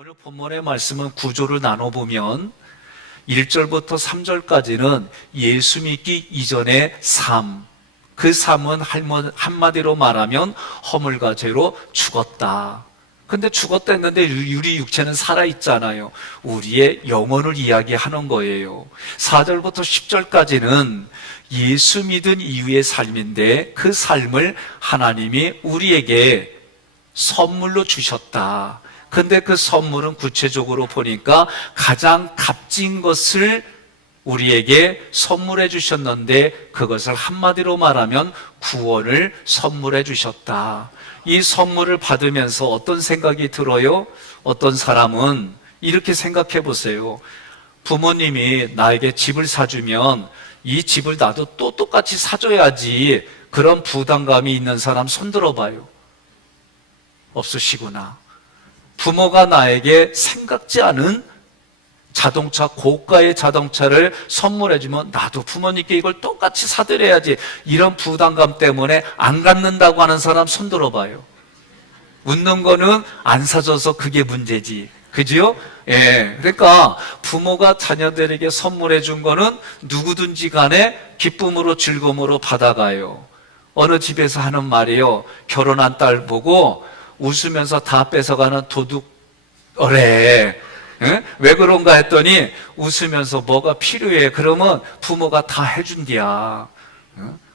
오늘 본문의 말씀은 구조를 나눠보면 1절부터 3절까지는 예수 믿기 이전의 삶, 그 삶은 한마디로 말하면 허물과 죄로 죽었다. 근데 죽었다 했는데 우리 육체는 살아있잖아요. 우리의 영혼을 이야기하는 거예요. 4절부터 10절까지는 예수 믿은 이후의 삶인데 그 삶을 하나님이 우리에게 선물로 주셨다. 근데 그 선물은 구체적으로 보니까 가장 값진 것을 우리에게 선물해 주셨는데 그것을 한마디로 말하면 구원을 선물해 주셨다. 이 선물을 받으면서 어떤 생각이 들어요? 어떤 사람은 이렇게 생각해 보세요. 부모님이 나에게 집을 사주면 이 집을 나도 또 똑같이 사줘야지, 그런 부담감이 있는 사람 손 들어봐요. 없으시구나. 부모가 나에게 생각지 않은 자동차, 고가의 자동차를 선물해주면 나도 부모님께 이걸 똑같이 사드려야지, 이런 부담감 때문에 안 갖는다고 하는 사람 손 들어봐요. 웃는 거는 안 사줘서 그게 문제지. 그죠? 예. 그러니까 부모가 자녀들에게 선물해 준 거는 누구든지 간에 기쁨으로 즐거움으로 받아가요. 어느 집에서 하는 말이에요. 결혼한 딸 보고 웃으면서 다 뺏어가는 도둑어래. 예? 왜 그런가 했더니 웃으면서 뭐가 필요해 그러면 부모가 다 해준디야.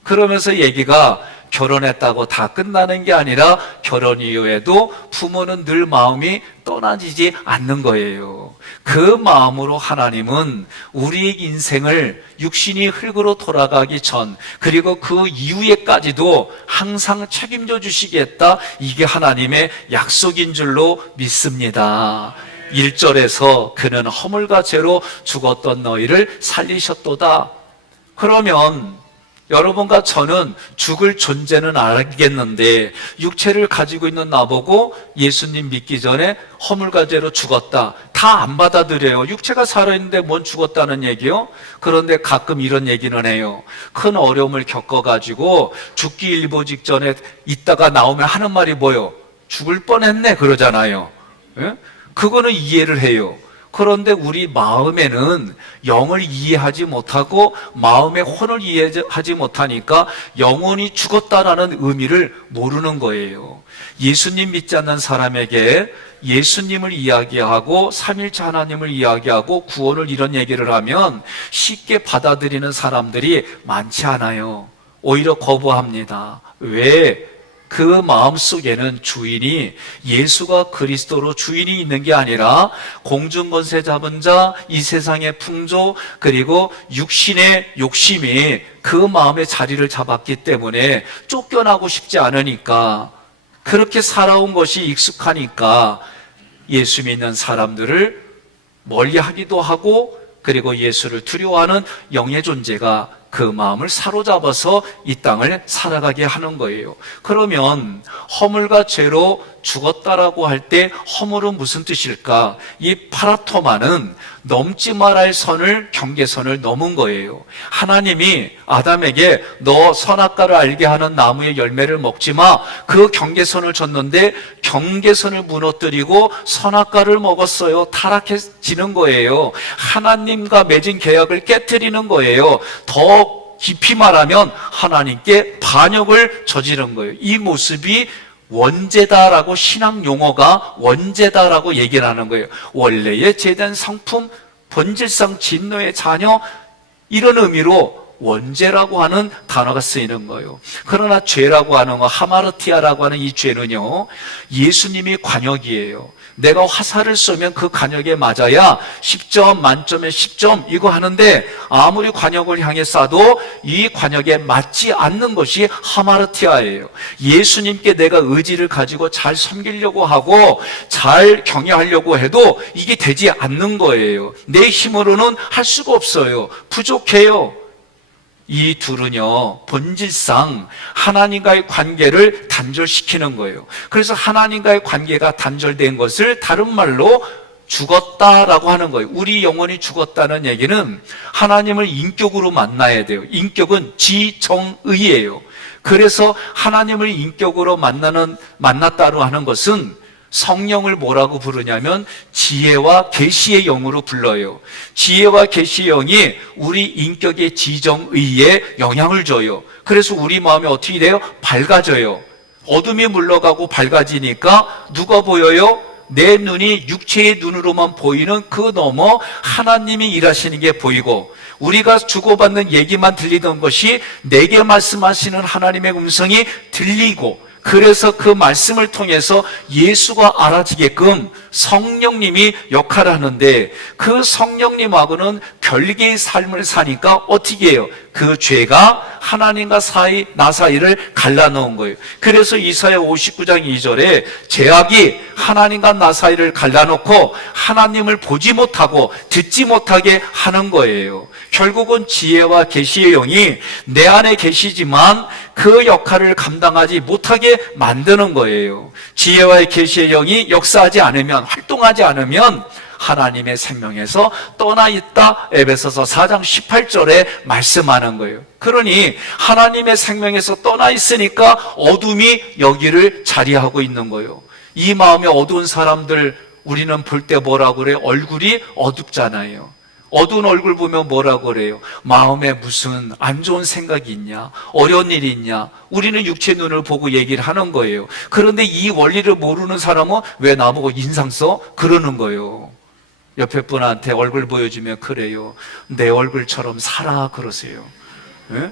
그러면서 얘기가 결혼했다고 다 끝나는 게 아니라 결혼 이후에도 부모는 늘 마음이 떠나지지 않는 거예요. 그 마음으로 하나님은 우리의 인생을 육신이 흙으로 돌아가기 전 그리고 그 이후에까지도 항상 책임져 주시겠다, 이게 하나님의 약속인 줄로 믿습니다. 1절에서 그는 허물과 죄로 죽었던 너희를 살리셨도다. 그러면 여러분과 저는 죽을 존재는 알겠는데 육체를 가지고 있는 나보고 예수님 믿기 전에 허물과 죄로 죽었다, 다 안 받아들여요. 육체가 살아있는데 뭔 죽었다는 얘기요? 그런데 가끔 이런 얘기는 해요. 큰 어려움을 겪어가지고 죽기 일보 직전에 있다가 나오면 하는 말이 뭐요? 죽을 뻔했네 그러잖아요. 예? 그거는 이해를 해요. 그런데 우리 마음에는 영을 이해하지 못하고 마음의 혼을 이해하지 못하니까 영혼이 죽었다라는 의미를 모르는 거예요. 예수님 믿지 않는 사람에게 예수님을 이야기하고 삼일체 하나님을 이야기하고 구원을 이런 얘기를 하면 쉽게 받아들이는 사람들이 많지 않아요. 오히려 거부합니다. 왜? 그 마음속에는 주인이 예수가 그리스도로 주인이 있는 게 아니라 공중권세 잡은 자, 이 세상의 풍조, 그리고 육신의 욕심이 그 마음의 자리를 잡았기 때문에 쫓겨나고 싶지 않으니까, 그렇게 살아온 것이 익숙하니까 예수 믿는 사람들을 멀리하기도 하고, 그리고 예수를 두려워하는 영의 존재가 그 마음을 사로잡아서 이 땅을 살아가게 하는 거예요. 그러면 허물과 죄로 죽었다라고 할 때 허물은 무슨 뜻일까? 이 파라토마는 넘지 말아야 선을, 경계선을 넘은 거예요. 하나님이 아담에게 너 선악과를 알게 하는 나무의 열매를 먹지 마, 그 경계선을 줬는데 경계선을 무너뜨리고 선악과를 먹었어요. 타락해지는 거예요. 하나님과 맺은 계약을 깨트리는 거예요. 더 깊이 말하면 하나님께 반역을 저지른 거예요. 이 모습이 원죄다라고, 신앙 용어가 원죄다라고 얘기를 하는 거예요. 원래의 제된 성품, 본질상 진노의 자녀, 이런 의미로 원죄라고 하는 단어가 쓰이는 거예요. 그러나 죄라고 하는 거, 하마르티아라고 하는 이 죄는요, 예수님이 관역이에요. 내가 화살을 쏘면 그 관역에 맞아야 10점 만점에 10점 이거 하는데, 아무리 관역을 향해 쏴도 이 관역에 맞지 않는 것이 하마르티아예요. 예수님께 내가 의지를 가지고 잘 섬기려고 하고 잘 경외하려고 해도 이게 되지 않는 거예요. 내 힘으로는 할 수가 없어요. 부족해요. 이 둘은요, 본질상 하나님과의 관계를 단절시키는 거예요. 그래서 하나님과의 관계가 단절된 것을 다른 말로 죽었다라고 하는 거예요. 우리 영혼이 죽었다는 얘기는 하나님을 인격으로 만나야 돼요. 인격은 지정의예요. 그래서 하나님을 인격으로 만났다고 하는 것은 성령을 뭐라고 부르냐면 지혜와 계시의 영으로 불러요. 지혜와 계시의 영이 우리 인격의 지정의에 영향을 줘요. 그래서 우리 마음이 어떻게 돼요? 밝아져요. 어둠이 물러가고 밝아지니까 누가 보여요? 내 눈이 육체의 눈으로만 보이는 그 너머 하나님이 일하시는 게 보이고, 우리가 주고받는 얘기만 들리던 것이 내게 말씀하시는 하나님의 음성이 들리고, 그래서 그 말씀을 통해서 예수가 알아지게끔 성령님이 역할을 하는데, 그 성령님하고는 별개의 삶을 사니까 어떻게 해요? 그 죄가 하나님과 나 사이를 갈라놓은 거예요. 그래서 이사야 59장 2절에 죄악이 하나님과 나 사이를 갈라놓고 하나님을 보지 못하고 듣지 못하게 하는 거예요. 결국은 지혜와 계시의 영이 내 안에 계시지만 그 역할을 감당하지 못하게 만드는 거예요. 지혜와 계시의 영이 역사하지 않으면, 활동하지 않으면 하나님의 생명에서 떠나 있다. 에베소서 4장 18절에 말씀하는 거예요. 그러니 하나님의 생명에서 떠나 있으니까 어둠이 여기를 자리하고 있는 거예요. 이 마음에 어두운 사람들 우리는 볼 때 뭐라고 그래요? 얼굴이 어둡잖아요. 어두운 얼굴 보면 뭐라고 그래요? 마음에 무슨 안 좋은 생각이 있냐? 어려운 일이 있냐? 우리는 육체 눈을 보고 얘기를 하는 거예요. 그런데 이 원리를 모르는 사람은 왜 나보고 인상 써? 그러는 거예요. 옆에 분한테 얼굴 보여주면 그래요. 내 얼굴처럼 살아 그러세요. 네?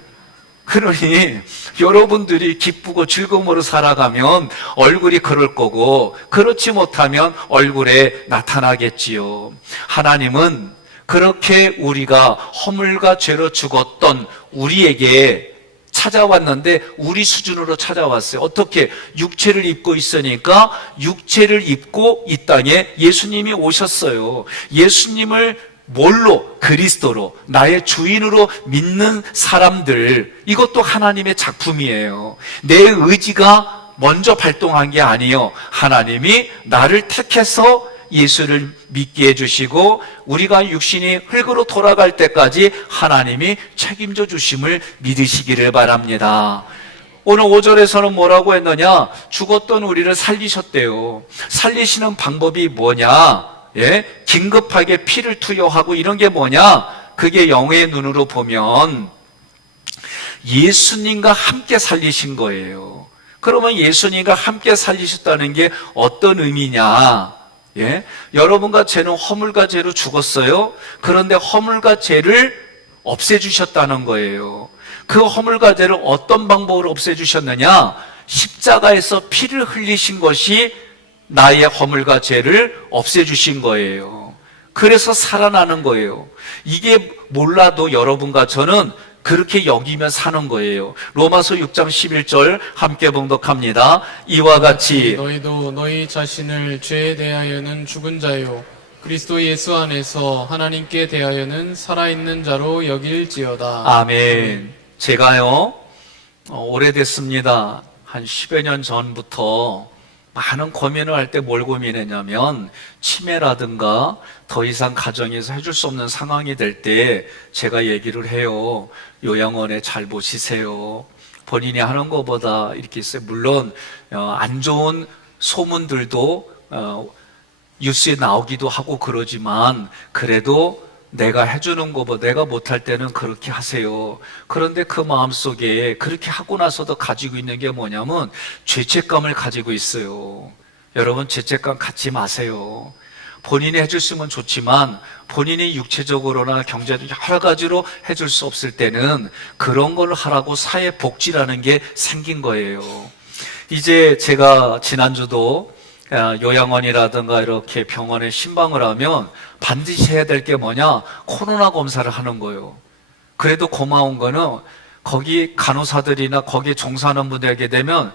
그러니 여러분들이 기쁘고 즐거움으로 살아가면 얼굴이 그럴 거고, 그렇지 못하면 얼굴에 나타나겠지요. 하나님은 그렇게 우리가 허물과 죄로 죽었던 우리에게 찾아왔는데 우리 수준으로 찾아왔어요. 어떻게? 육체를 입고 있으니까 육체를 입고 이 땅에 예수님이 오셨어요. 예수님을 뭘로? 그리스도로, 나의 주인으로 믿는 사람들, 이것도 하나님의 작품이에요. 내 의지가 먼저 발동한 게 아니에요. 하나님이 나를 택해서 예수를 믿게 해주시고, 우리가 육신이 흙으로 돌아갈 때까지 하나님이 책임져 주심을 믿으시기를 바랍니다. 오늘 5절에서는 뭐라고 했느냐? 죽었던 우리를 살리셨대요. 살리시는 방법이 뭐냐? 예? 긴급하게 피를 투여하고 이런 게 뭐냐? 그게 영의 눈으로 보면 예수님과 함께 살리신 거예요. 그러면 예수님과 함께 살리셨다는 게 어떤 의미냐? 예? 여러분과 죄는 허물과 죄로 죽었어요. 그런데 허물과 죄를 없애주셨다는 거예요. 그 허물과 죄를 어떤 방법으로 없애주셨느냐? 십자가에서 피를 흘리신 것이 나의 허물과 죄를 없애주신 거예요. 그래서 살아나는 거예요. 이게 몰라도 여러분과 저는 그렇게 여기며 사는 거예요. 로마서 6장 11절 함께 봉독합니다. 이와 같이 너희도 너희 자신을 죄에 대하여는 죽은 자요 그리스도 예수 안에서 하나님께 대하여는 살아있는 자로 여길지어다. 아멘. 제가요 오래됐습니다. 한 10여 년 전부터 많은 고민을 할 때 뭘 고민했냐면, 치매라든가 더 이상 가정에서 해줄 수 없는 상황이 될 때 제가 얘기를 해요. 요양원에 잘 보시세요. 본인이 하는 것보다 이렇게 있어요. 물론 안 좋은 소문들도 뉴스에 나오기도 하고 그러지만, 그래도 내가 해주는 것보다 내가 못할 때는 그렇게 하세요. 그런데 그 마음속에 그렇게 하고 나서도 가지고 있는 게 뭐냐면 죄책감을 가지고 있어요. 여러분, 죄책감 갖지 마세요. 본인이 해줬으면 좋지만 본인이 육체적으로나 경제적으로 여러 가지로 해줄 수 없을 때는 그런 걸 하라고 사회복지라는 게 생긴 거예요. 이제 제가 지난주도 요양원이라든가 이렇게 병원에 신방을 하면 반드시 해야 될 게 뭐냐? 코로나 검사를 하는 거예요. 그래도 고마운 거는 거기 간호사들이나 거기에 종사하는 분들에게 되면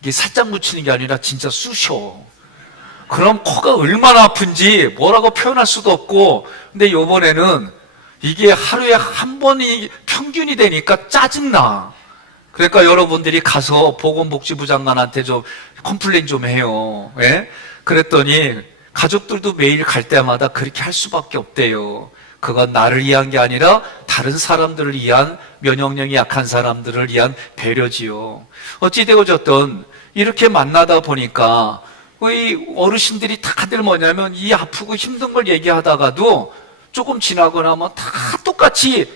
이게 살짝 묻히는 게 아니라 진짜 쑤셔. 그럼 코가 얼마나 아픈지 뭐라고 표현할 수도 없고, 근데 요번에는 이게 하루에 한 번이 평균이 되니까 짜증나. 그러니까 여러분들이 가서 보건복지부 장관한테 좀 컴플레인 좀 해요. 예? 그랬더니 가족들도 매일 갈 때마다 그렇게 할 수밖에 없대요. 그건 나를 위한 게 아니라 다른 사람들을 위한, 면역력이 약한 사람들을 위한 배려지요. 어찌되고 저든 이렇게 만나다 보니까 이 어르신들이 다들 뭐냐면 이 아프고 힘든 걸 얘기하다가도 조금 지나고 나면 다 똑같이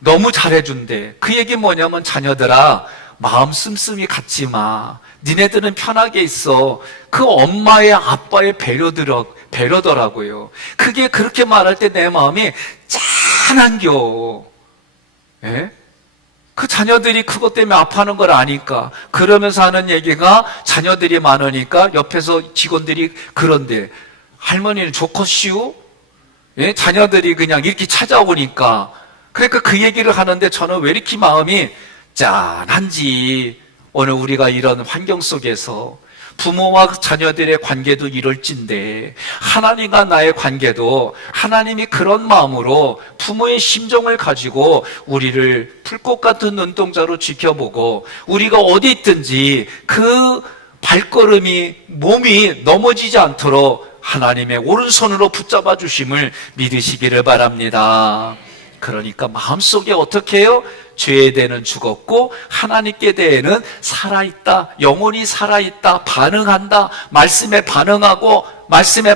너무 잘해준대. 그 얘기 뭐냐면 자녀들아, 마음 씀씀이 갖지 마. 니네들은 편하게 있어. 그 엄마의 아빠의 배려더라고요. 그게 그렇게 말할 때 내 마음이 짠한겨. 예? 그 자녀들이 그것 때문에 아파하는 걸 아니까. 그러면서 하는 얘기가 자녀들이 많으니까 옆에서 직원들이 그런데 할머니는 좋겠시오? 예? 자녀들이 그냥 이렇게 찾아오니까. 그러니까 그 얘기를 하는데 저는 왜 이렇게 마음이 짠한지. 오늘 우리가 이런 환경 속에서 부모와 자녀들의 관계도 이럴진데 하나님과 나의 관계도 하나님이 그런 마음으로 부모의 심정을 가지고 우리를 풀꽃 같은 눈동자로 지켜보고 우리가 어디 있든지 그 발걸음이 몸이 넘어지지 않도록 하나님의 오른손으로 붙잡아 주심을 믿으시기를 바랍니다. 그러니까 마음속에 어떻게 해요? 죄에 대해는 죽었고 하나님께 대해는 살아있다. 영혼이 살아있다. 반응한다. 말씀에 반응하고 말씀에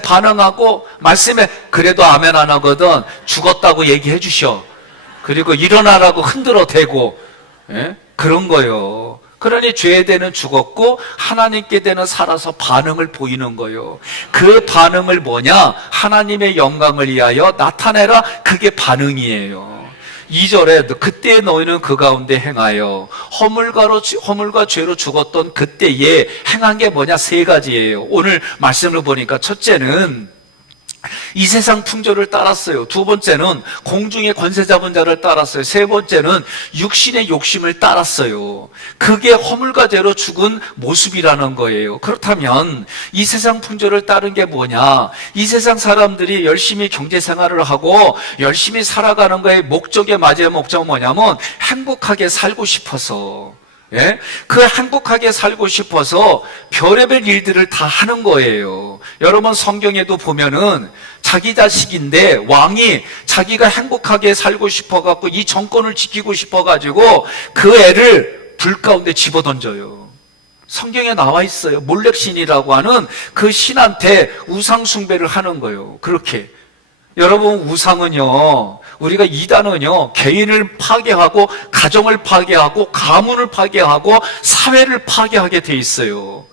그래도 아멘 안 하거든. 죽었다고 얘기해 주셔. 그리고 일어나라고 흔들어 대고. 예? 그런 거요. 그러니 죄에 대해는 죽었고 하나님께 대해는 살아서 반응을 보이는 거요. 그 반응을 뭐냐? 하나님의 영광을 위하여 나타내라. 그게 반응이에요. 2절에 그때 너희는 그 가운데 행하여 허물과 죄로 죽었던 그때에 행한 게 뭐냐? 3가지예요. 오늘 말씀을 보니까 첫째는 이 세상 풍조를 따랐어요. 2번째는 공중의 권세 잡은 자를 따랐어요. 3번째는 육신의 욕심을 따랐어요. 그게 허물과 죄로 죽은 모습이라는 거예요. 그렇다면 이 세상 풍조를 따른 게 뭐냐? 이 세상 사람들이 열심히 경제 생활을 하고 열심히 살아가는 거의 목적의 맞이의 목적은 뭐냐면 행복하게 살고 싶어서, 예? 그 행복하게 살고 싶어서 별의별 일들을 다 하는 거예요. 여러분 성경에도 보면은 자기 자식인데 왕이 자기가 행복하게 살고 싶어갖고 이 정권을 지키고 싶어가지고 그 애를 불 가운데 집어던져요. 성경에 나와 있어요. 몰렉신이라고 하는 그 신한테 우상 숭배를 하는 거예요. 그렇게. 여러분 우상은요, 우리가 이단은요, 개인을 파괴하고 가정을 파괴하고 가문을 파괴하고 사회를 파괴하게 돼 있어요.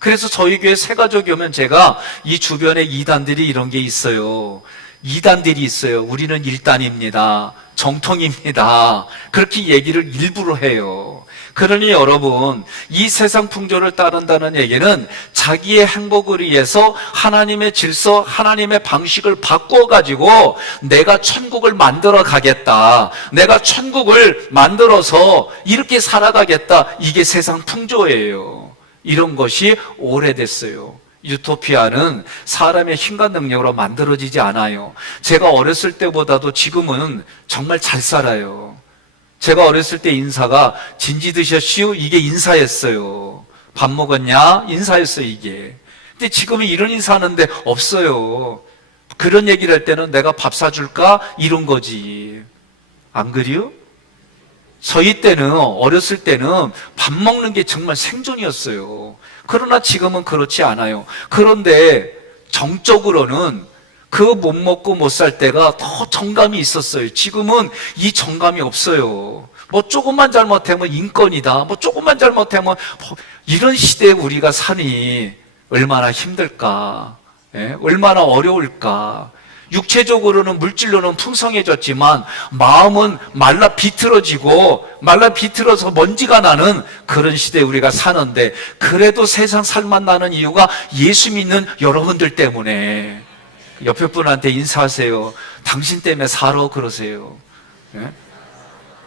그래서 저희 교회 새가족이 오면 제가 이 주변에 이단들이 이런 게 있어요. 이단들이 있어요. 우리는 1단입니다. 정통입니다. 그렇게 얘기를 일부러 해요. 그러니 여러분, 이 세상 풍조를 따른다는 얘기는 자기의 행복을 위해서 하나님의 질서, 하나님의 방식을 바꿔가지고 내가 천국을 만들어 가겠다. 내가 천국을 만들어서 이렇게 살아가겠다. 이게 세상 풍조예요. 이런 것이 오래됐어요. 유토피아는 사람의 힘과 능력으로 만들어지지 않아요. 제가 어렸을 때보다도 지금은 정말 잘 살아요. 제가 어렸을 때 인사가 진지 드셨시오? 이게 인사였어요. 밥 먹었냐? 인사였어요, 이게. 근데 지금은 이런 인사하는데 없어요. 그런 얘기를 할 때는 내가 밥 사줄까? 이런 거지. 안 그래요? 저희 때는, 어렸을 때는 밥 먹는 게 정말 생존이었어요. 그러나 지금은 그렇지 않아요. 그런데 정적으로는 그 못 먹고 못 살 때가 더 정감이 있었어요. 지금은 이 정감이 없어요. 뭐 조금만 잘못하면 인권이다. 뭐 조금만 잘못하면 이런 시대에 우리가 사니 얼마나 힘들까? 예? 얼마나 어려울까? 육체적으로는 물질로는 풍성해졌지만 마음은 말라 비틀어서 먼지가 나는 그런 시대에 우리가 사는데 그래도 세상 살맛 나는 이유가 예수 믿는 여러분들 때문에. 옆에 분한테 인사하세요. 당신 때문에 살아 그러세요. 예?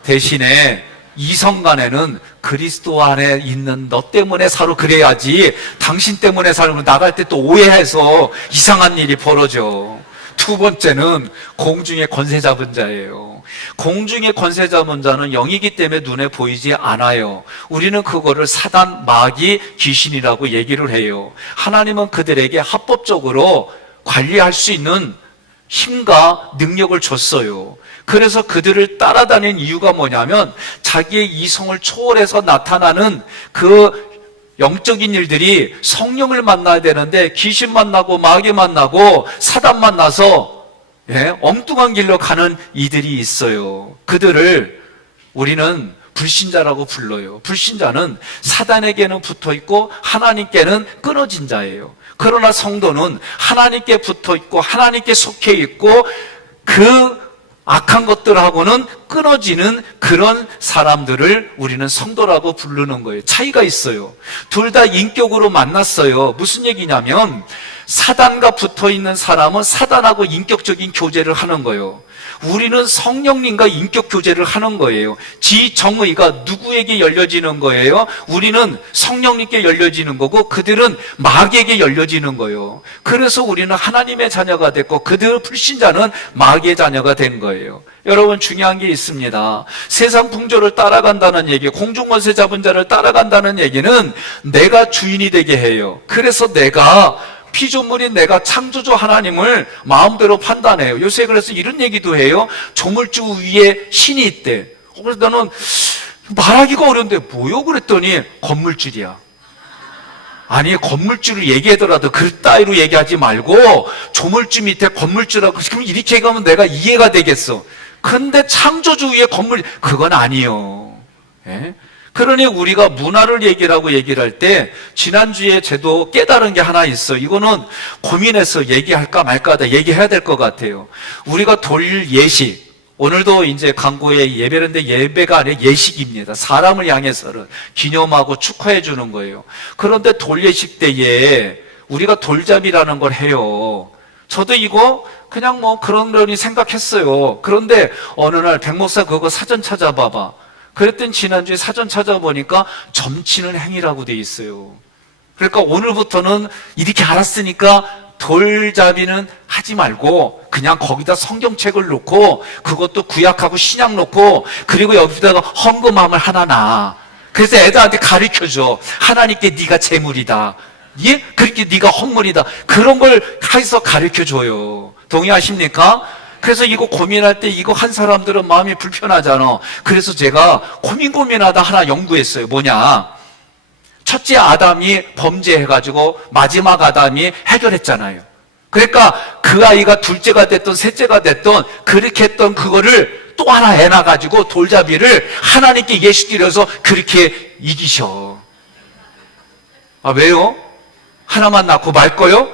대신에 이성 간에는 그리스도 안에 있는 너 때문에 살아 그래야지 당신 때문에 살면 나갈 때 또 오해해서 이상한 일이 벌어져. 2번째는 공중의 권세 잡은 자예요. 공중의 권세 잡은 자는 영이기 때문에 눈에 보이지 않아요. 우리는 그거를 사단, 마귀, 귀신이라고 얘기를 해요. 하나님은 그들에게 합법적으로 관리할 수 있는 힘과 능력을 줬어요. 그래서 그들을 따라다니는 이유가 뭐냐면 자기의 이성을 초월해서 나타나는 그 영적인 일들이 성령을 만나야 되는데 귀신 만나고 마귀 만나고 사단 만나서 엉뚱한 길로 가는 이들이 있어요. 그들을 우리는 불신자라고 불러요. 불신자는 사단에게는 붙어 있고 하나님께는 끊어진 자예요. 그러나 성도는 하나님께 붙어 있고 하나님께 속해 있고 그 악한 것들하고는 끊어지는 그런 사람들을 우리는 성도라고 부르는 거예요. 차이가 있어요. 둘 다 인격으로 만났어요. 무슨 얘기냐면 사단과 붙어 있는 사람은 사단하고 인격적인 교제를 하는 거예요. 우리는 성령님과 인격 교제를 하는 거예요. 지정의가 누구에게 열려지는 거예요? 우리는 성령님께 열려지는 거고 그들은 마귀에게 열려지는 거예요. 그래서 우리는 하나님의 자녀가 됐고 그들 불신자는 마귀의 자녀가 된 거예요. 여러분 중요한 게 있습니다. 세상 풍조를 따라간다는 얘기, 공중권세 잡은 자를 따라간다는 얘기는 내가 주인이 되게 해요. 그래서 내가 피조물인 내가 창조주 하나님을 마음대로 판단해요. 요새 그래서 이런 얘기도 해요. 조물주 위에 신이 있대. 그래서 나는 말하기가 어려운데 뭐요? 그랬더니 건물주이야. 아니 건물주를 얘기하더라도 그 따위로 얘기하지 말고 조물주 밑에 건물주라고 그럼 이렇게 얘기하면 내가 이해가 되겠어. 근데 창조주 위에 건물 그건 아니에요. 예? 그러니 우리가 문화를 얘기를 할 때 지난주에 저도 깨달은 게 하나 있어. 이거는 고민해서 얘기할까 말까 하다 얘기해야 될 것 같아요. 우리가 돌 예식, 오늘도 이제 강구에 예배인데 예배가 아니라 예식입니다. 사람을 향해서는 기념하고 축하해 주는 거예요. 그런데 돌 예식 때에 우리가 돌잡이라는 걸 해요. 저도 이거 그냥 뭐 그러니 생각했어요. 그런데 어느 날 백 목사 그거 사전 찾아봐봐. 그랬더니 지난주에 사전 찾아보니까 점치는 행위라고 돼 있어요. 그러니까 오늘부터는 이렇게 알았으니까 돌잡이는 하지 말고 그냥 거기다 성경책을 놓고 그것도 구약하고 신약 놓고 그리고 여기다가 헌금함을 하나 놔. 그래서 애들한테 가르쳐줘. 하나님께 네가 재물이다. 예? 그렇게 네가 헌물이다. 그런 걸 해서 가르쳐줘요. 동의하십니까? 그래서 이거 고민할 때 이거 한 사람들은 마음이 불편하잖아. 그래서 제가 고민하다 하나 연구했어요. 뭐냐? 첫째 아담이 범죄해가지고 마지막 아담이 해결했잖아요. 그러니까 그 아이가 둘째가 됐던 셋째가 됐던 그렇게 했던 그거를 또 하나 해놔가지고 돌잡이를 하나님께 예수 드려서 그렇게 이기셔. 아 왜요? 하나만 낳고 말 거요?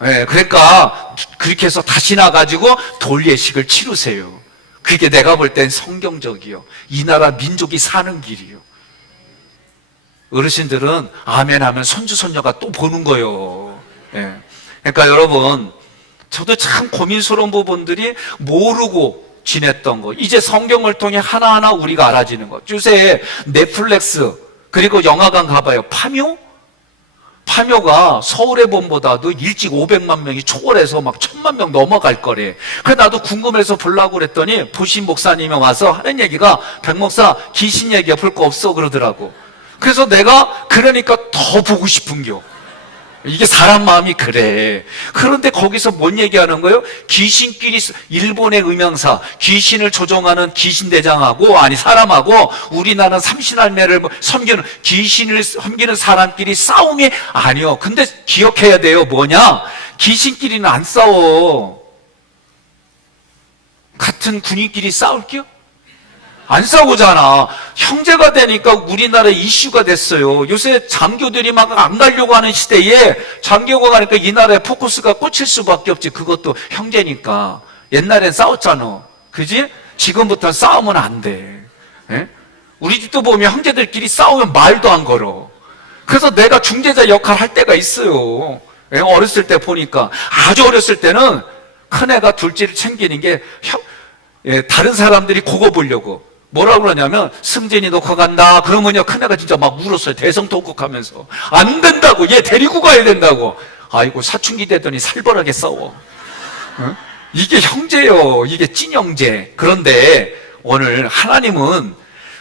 네, 그러니까 그렇게 해서 다시 나가지고 돌예식을 치르세요. 그게 내가 볼 땐 성경적이요. 이 나라 민족이 사는 길이요. 어르신들은 아멘 하면 손주 손녀가 또 보는 거예요. 네. 그러니까 여러분 저도 참 고민스러운 부분들이 모르고 지냈던 거 이제 성경을 통해 하나하나 우리가 알아지는 거. 요새 넷플릭스 그리고 영화관 가봐요. 파묘가 서울의 봄보다도 일찍 500만 명이 초월해서 막 1000만 명 넘어갈 거래. 그래서 나도 궁금해서 보려고 그랬더니 보신 목사님이 와서 하는 얘기가 백 목사 귀신 얘기야 볼 거 없어 그러더라고. 그래서 내가 그러니까 더 보고 싶은겨. 이게 사람 마음이 그래. 그런데 거기서 뭔 얘기하는 거예요? 귀신끼리 일본의 음향사 귀신을 조종하는 귀신대장하고 아니 사람하고 우리나라는 삼신할매를 섬기는 귀신을 섬기는 사람끼리 싸움이 아니요. 근데 기억해야 돼요. 뭐냐? 귀신끼리는 안 싸워. 같은 군인끼리 싸울게요? 안 싸우잖아. 형제가 되니까 우리나라에 이슈가 됐어요. 요새 장교들이 막 안 가려고 하는 시대에 장교가 가니까 이 나라에 포커스가 꽂힐 수밖에 없지. 그것도 형제니까. 옛날엔 싸웠잖아. 그지? 지금부터 싸우면 안 돼. 예? 우리 집도 보면 형제들끼리 싸우면 말도 안 걸어. 그래서 내가 중재자 역할 할 때가 있어요. 예? 어렸을 때 보니까. 아주 어렸을 때는 큰애가 둘째를 챙기는 게 다른 사람들이 그거 보려고. 뭐라고 그러냐면 승진이 놓고 간다 그러면요 큰애가 진짜 막 울었어요. 대성통곡하면서 안 된다고 얘 데리고 가야 된다고. 아이고 사춘기 되더니 살벌하게 싸워. 응? 이게 형제요. 이게 찐형제. 그런데 오늘 하나님은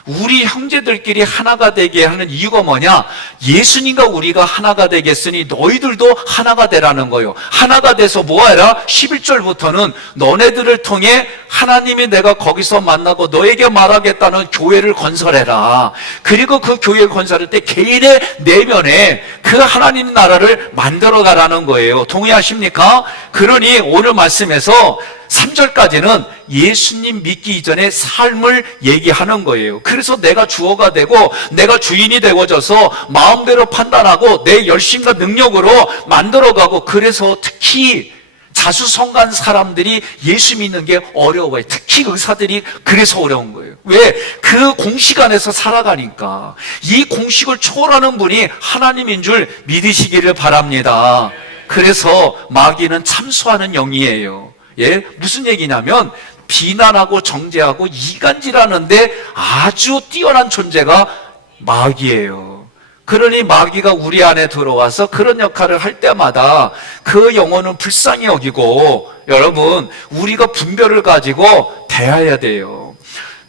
우리 형제들끼리 하나가 되게 하는 이유가 뭐냐? 예수님과 우리가 하나가 되겠으니 너희들도 하나가 되라는 거예요. 하나가 돼서 뭐하라? 11절부터는 너네들을 통해 하나님이 내가 거기서 만나고 너에게 말하겠다는 교회를 건설해라. 그리고 그 교회를 건설할 때 개인의 내면에 그 하나님 나라를 만들어 가라는 거예요. 동의하십니까? 그러니 오늘 말씀에서 3절까지는 예수님 믿기 이전의 삶을 얘기하는 거예요. 그래서 내가 주어가 되고 내가 주인이 되어져서 마음대로 판단하고 내 열심과 능력으로 만들어가고, 그래서 특히 자수성가한 사람들이 예수 믿는 게 어려워요. 특히 의사들이 그래서 어려운 거예요. 왜? 그 공식 안에서 살아가니까. 이 공식을 초월하는 분이 하나님인 줄 믿으시기를 바랍니다. 그래서 마귀는 참소하는 영이에요. 예, 무슨 얘기냐면 비난하고 정죄하고 이간질하는데 아주 뛰어난 존재가 마귀예요. 그러니 마귀가 우리 안에 들어와서 그런 역할을 할 때마다 그 영혼은 불쌍히 여기고, 여러분 우리가 분별을 가지고 대해야 돼요.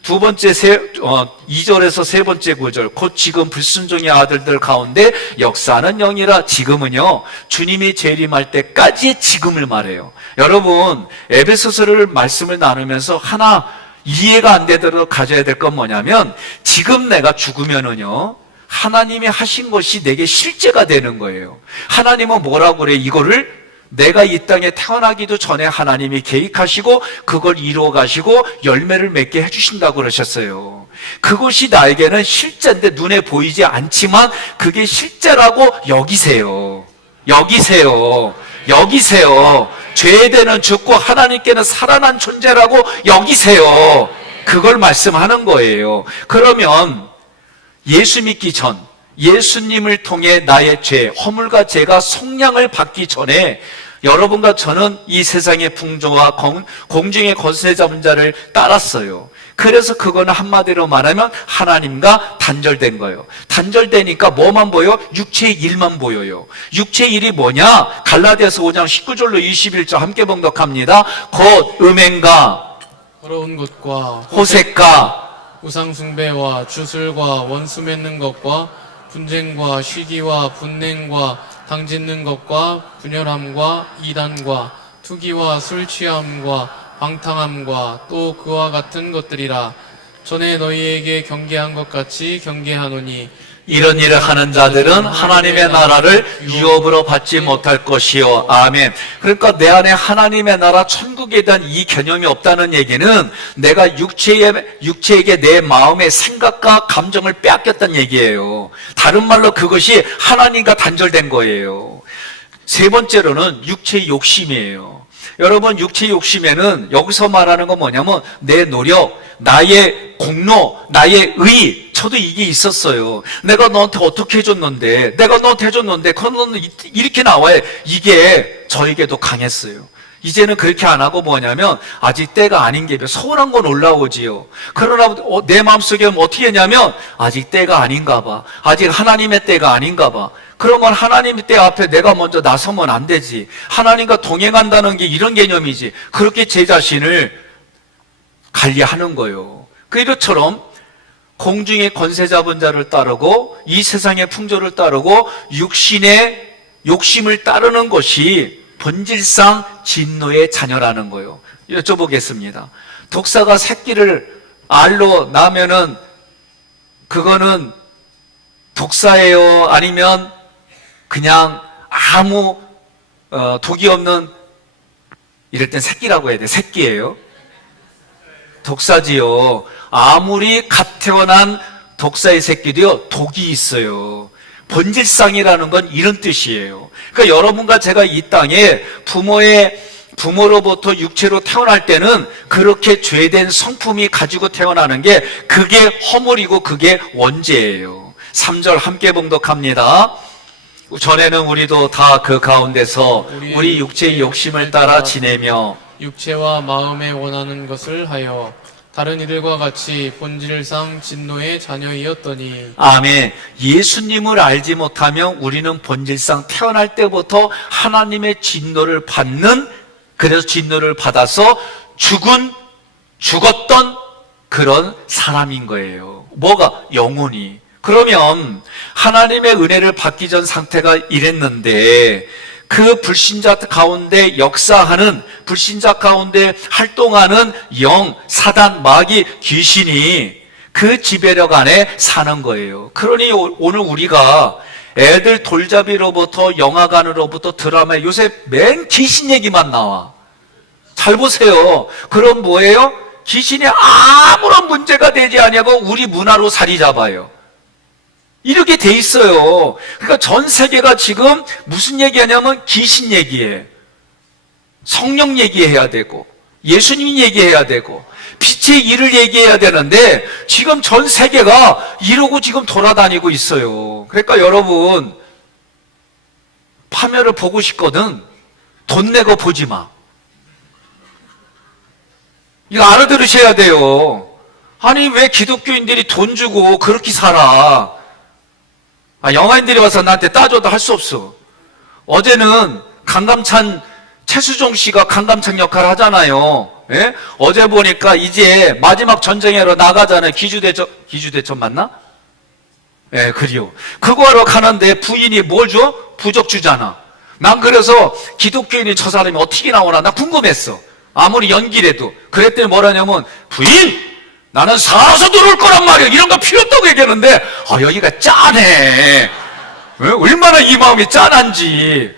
두 번째 2절에서 세 번째 구절, 곧 지금 불순종의 아들들 가운데 역사하는 영이라. 지금은요, 주님이 재림할 때까지의 지금을 말해요. 여러분, 에베소서를 말씀을 나누면서 하나 이해가 안 되도록 가져야 될 건 뭐냐면, 지금 내가 죽으면은요, 하나님이 하신 것이 내게 실제가 되는 거예요. 하나님은 뭐라고 그래? 이거를 내가 이 땅에 태어나기도 전에 하나님이 계획하시고 그걸 이루어 가시고 열매를 맺게 해주신다고 그러셨어요. 그것이 나에게는 실제인데 눈에 보이지 않지만 그게 실제라고 여기세요. 여기세요. 여기세요. 죄에대는 죽고 하나님께는 살아난 존재라고 여기세요. 그걸 말씀하는 거예요. 그러면 예수 믿기 전, 예수님을 통해 나의 죄, 허물과 죄가 속량을 받기 전에 여러분과 저는 이 세상의 풍조와 공중의 거세 잡은 자를 따랐어요. 그래서 그거는 한마디로 말하면 하나님과 단절된 거예요. 단절되니까 뭐만 보여? 육체의 일만 보여요. 육체의 일이 뭐냐? 갈라디아서 5장 19절로 21절 함께 봉독합니다. 곧 음행과 더러운 것과 호색과 우상숭배와 주술과 원수 맺는 것과 분쟁과 시기와 분냉과 당짓는 것과 분열함과 이단과 투기와 술 취함과 방탕함과 또 그와 같은 것들이라. 전에 너희에게 경계한 것 같이 경계하노니 이런 일을 하는 자들은 하나님의 나라를 유업으로 받지 못할 것이요. 아멘. 그러니까 내 안에 하나님의 나라 천국에 대한 이 개념이 없다는 얘기는 내가 육체에게 내 마음의 생각과 감정을 빼앗겼다는 얘기예요. 다른 말로 그것이 하나님과 단절된 거예요. 세 번째로는 육체의 욕심이에요. 여러분, 육체의 욕심에는 여기서 말하는 건 뭐냐면 내 노력, 나의 공로, 나의 의, 저도 이게 있었어요. 내가 너한테 어떻게 해줬는데, 내가 너한테 해줬는데, 그럼 너는 이렇게 나와야. 이게 저에게도 강했어요. 이제는 그렇게 안 하고 뭐냐면 아직 때가 아닌 게 서운한 건 올라오지요. 그러나 내 마음속에 어떻게 했냐면 아직 때가 아닌가 봐. 아직 하나님의 때가 아닌가 봐. 그러면 하나님의 때 앞에 내가 먼저 나서면 안 되지. 하나님과 동행한다는 게 이런 개념이지. 그렇게 제 자신을 관리하는 거예요. 그 이것처럼 공중의 권세 잡은 자를 따르고 이 세상의 풍조를 따르고 육신의 욕심을 따르는 것이 본질상 진노의 자녀라는 거예요. 여쭤보겠습니다. 독사가 새끼를 알로 낳으면은 그거는 독사예요? 아니면 그냥 아무 독이 없는, 이럴 땐 새끼라고 해야 돼. 새끼예요? 독사지요. 아무리 갓 태어난 독사의 새끼도요, 독이 있어요. 본질상이라는 건 이런 뜻이에요. 그러니까 여러분과 제가 이 땅에 부모로부터 육체로 태어날 때는 그렇게 죄된 성품이 가지고 태어나는 게 그게 허물이고 그게 원죄예요. 3절 함께 봉독합니다. 전에는 우리도 다 그 가운데서 우리 육체의 욕심을 따라 지내며 육체와 마음에 원하는 것을 하여 다른 이들과 같이 본질상 진노의 자녀이었더니. 아멘. 예수님을 알지 못하면 우리는 본질상 태어날 때부터 하나님의 진노를 받는, 그래서 진노를 받아서 죽었던 그런 사람인 거예요. 뭐가? 영원히. 그러면 하나님의 은혜를 받기 전 상태가 이랬는데 그 불신자 가운데 역사하는, 불신자 가운데 활동하는 영, 사단, 마귀, 귀신이 그 지배력 안에 사는 거예요. 그러니 오늘 우리가 애들 돌잡이로부터 영화관으로부터 드라마에 요새 맨 귀신 얘기만 나와. 잘 보세요. 그럼 뭐예요? 귀신이 아무런 문제가 되지 아니하고 우리 문화로 자리 잡아요. 이렇게 돼 있어요. 그러니까 전 세계가 지금 무슨 얘기하냐면 귀신 얘기해. 성령 얘기해야 되고 예수님 얘기해야 되고 빛의 일을 얘기해야 되는데 지금 전 세계가 이러고 지금 돌아다니고 있어요. 그러니까 여러분 파멸을 보고 싶거든 돈 내고 보지 마. 이거 알아들으셔야 돼요. 아니 왜 기독교인들이 돈 주고 그렇게 살아? 영화인들이 와서 나한테 따져도 할 수 없어. 어제는 강감찬, 최수종 씨가 강감찬 역할을 하잖아요. 예? 어제 보니까 이제 마지막 전쟁하러 나가잖아요. 기주대첩 맞나? 예, 그래요. 그거 하러 가는데 부인이 뭘 줘? 부적 주잖아. 난 그래서 기독교인이 저 사람이 어떻게 나오나 나 궁금했어. 아무리 연기래도. 그랬더니 뭐라냐면 부인! 나는 살아서 들어올 거란 말이야. 이런 거 필요 없다고 얘기하는데 여기가 짠해. 얼마나 이 마음이 짠한지.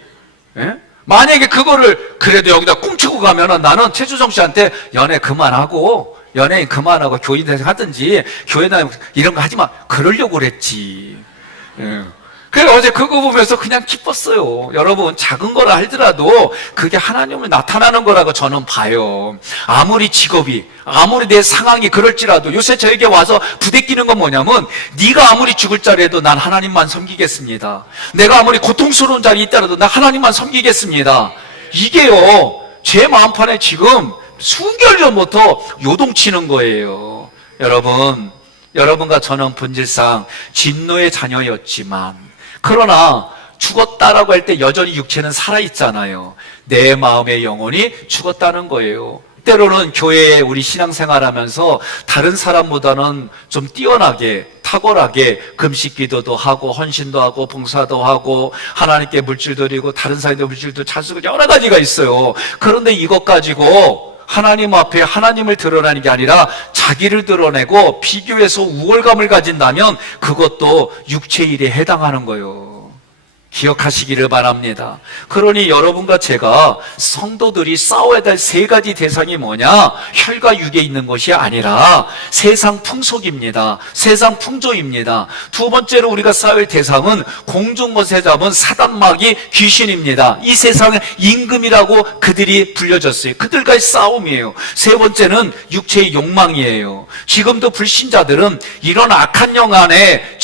예? 만약에 그거를 그래도 여기다 꽁치고 가면은 나는 최주성 씨한테 연애 그만하고 연예인 그만하고 교인 대생 하든지 교회 다니고 이런 거 하지 마. 그러려고 그랬지. 예. 그래서 어제 그거 보면서 그냥 기뻤어요. 여러분 작은 거라 할지라도 그게 하나님을 나타나는 거라고 저는 봐요. 아무리 직업이 아무리 내 상황이 그럴지라도 요새 저에게 와서 부대끼는 건 뭐냐면 네가 아무리 죽을 자리에도 난 하나님만 섬기겠습니다. 내가 아무리 고통스러운 자리에 있더라도 난 하나님만 섬기겠습니다. 이게요 제 마음판에 지금 수개월 전부터 요동치는 거예요. 여러분과 저는 본질상 진노의 자녀였지만 그러나 죽었다라고 할 때 여전히 육체는 살아있잖아요. 내 마음의 영혼이 죽었다는 거예요. 때로는 교회에 우리 신앙생활하면서 다른 사람보다는 좀 뛰어나게 탁월하게 금식 기도도 하고 헌신도 하고 봉사도 하고 하나님께 물질 드리고 다른 사람들 물질도 잘 쓰고 여러 가지가 있어요. 그런데 이것 가지고 하나님 앞에 하나님을 드러내는 게 아니라 자기를 드러내고 비교해서 우월감을 가진다면 그것도 육체 일에 해당하는 거예요. 기억하시기를 바랍니다. 그러니 여러분과 제가 성도들이 싸워야 될 세 가지 대상이 뭐냐? 혈과 육에 있는 것이 아니라 세상 풍속입니다. 세상 풍조입니다. 두 번째로 우리가 싸울 대상은 공중것에 잡은 사단 마귀 귀신입니다. 이 세상의 임금이라고 그들이 불려졌어요. 그들과의 싸움이에요. 세 번째는 육체의 욕망이에요. 지금도 불신자들은 이런 악한 영 안에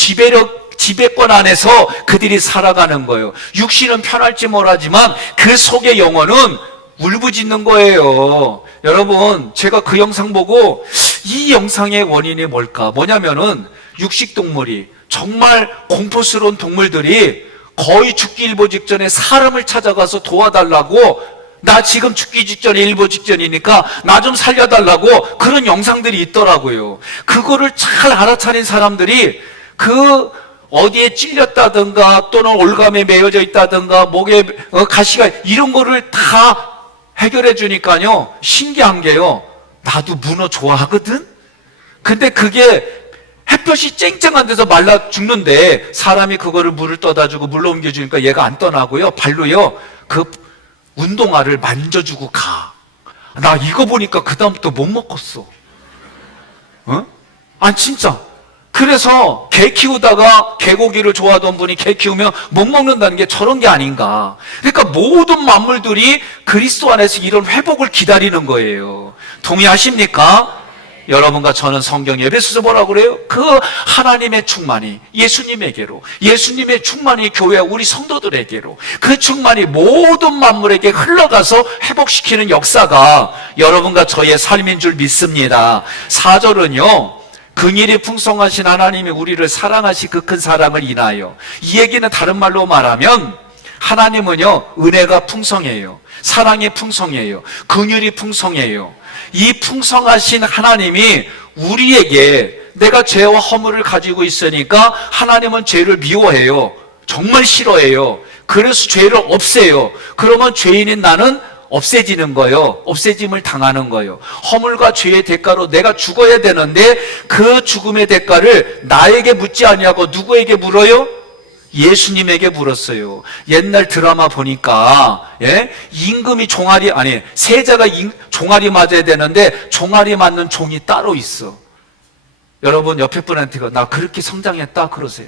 지배권 안에서 그들이 살아가는 거예요. 육신은 편할지 모르지만 그 속의 영혼은 울부짖는 거예요. 여러분 제가 그 영상 보고 이 영상의 원인이 뭘까? 뭐냐면은 육식동물이 정말 공포스러운 동물들이 거의 죽기 일보 직전에 사람을 찾아가서 도와달라고 나 지금 죽기 직전에 일보 직전이니까 나 좀 살려달라고 그런 영상들이 있더라고요. 그거를 잘 알아차린 사람들이 어디에 찔렸다든가 또는 올감에 매여져 있다든가 목에 가시가 이런 거를 다 해결해 주니까요 신기한 게요 나도 문어 좋아하거든. 근데 그게 햇볕이 쨍쨍한 데서 말라 죽는데 사람이 그거를 물을 떠다 주고 물로 옮겨주니까 얘가 안 떠나고요 발로요 그 운동화를 만져주고 가. 나 이거 보니까 그 다음부터 못 먹었어. 진짜. 그래서 개 키우다가 개고기를 좋아하던 분이 개 키우면 못 먹는다는 게 저런 게 아닌가. 그러니까 모든 만물들이 그리스도 안에서 이런 회복을 기다리는 거예요. 동의하십니까? 여러분과 저는 성경 에베소서 뭐라고 그래요? 그 하나님의 충만이 예수님에게로, 예수님의 충만이 교회 우리 성도들에게로, 그 충만이 모든 만물에게 흘러가서 회복시키는 역사가 여러분과 저의 삶인 줄 믿습니다. 4절은요 긍휼이 풍성하신 하나님이 우리를 사랑하시 그 큰 사랑을 인하여. 이 얘기는 다른 말로 말하면 하나님은요 은혜가 풍성해요. 사랑이 풍성해요. 긍휼이 풍성해요. 이 풍성하신 하나님이 우리에게 내가 죄와 허물을 가지고 있으니까 하나님은 죄를 미워해요. 정말 싫어해요. 그래서 죄를 없애요. 그러면 죄인인 나는 없애지는 거예요. 없애짐을 당하는 거예요. 허물과 죄의 대가로 내가 죽어야 되는데 그 죽음의 대가를 나에게 묻지 아니하고 누구에게 물어요? 예수님에게 물었어요. 옛날 드라마 보니까 임금이 종아리 아니 세자가 종아리 맞아야 되는데 종아리 맞는 종이 따로 있어. 여러분 옆에 분한테 나 그렇게 성장했다 그러세요.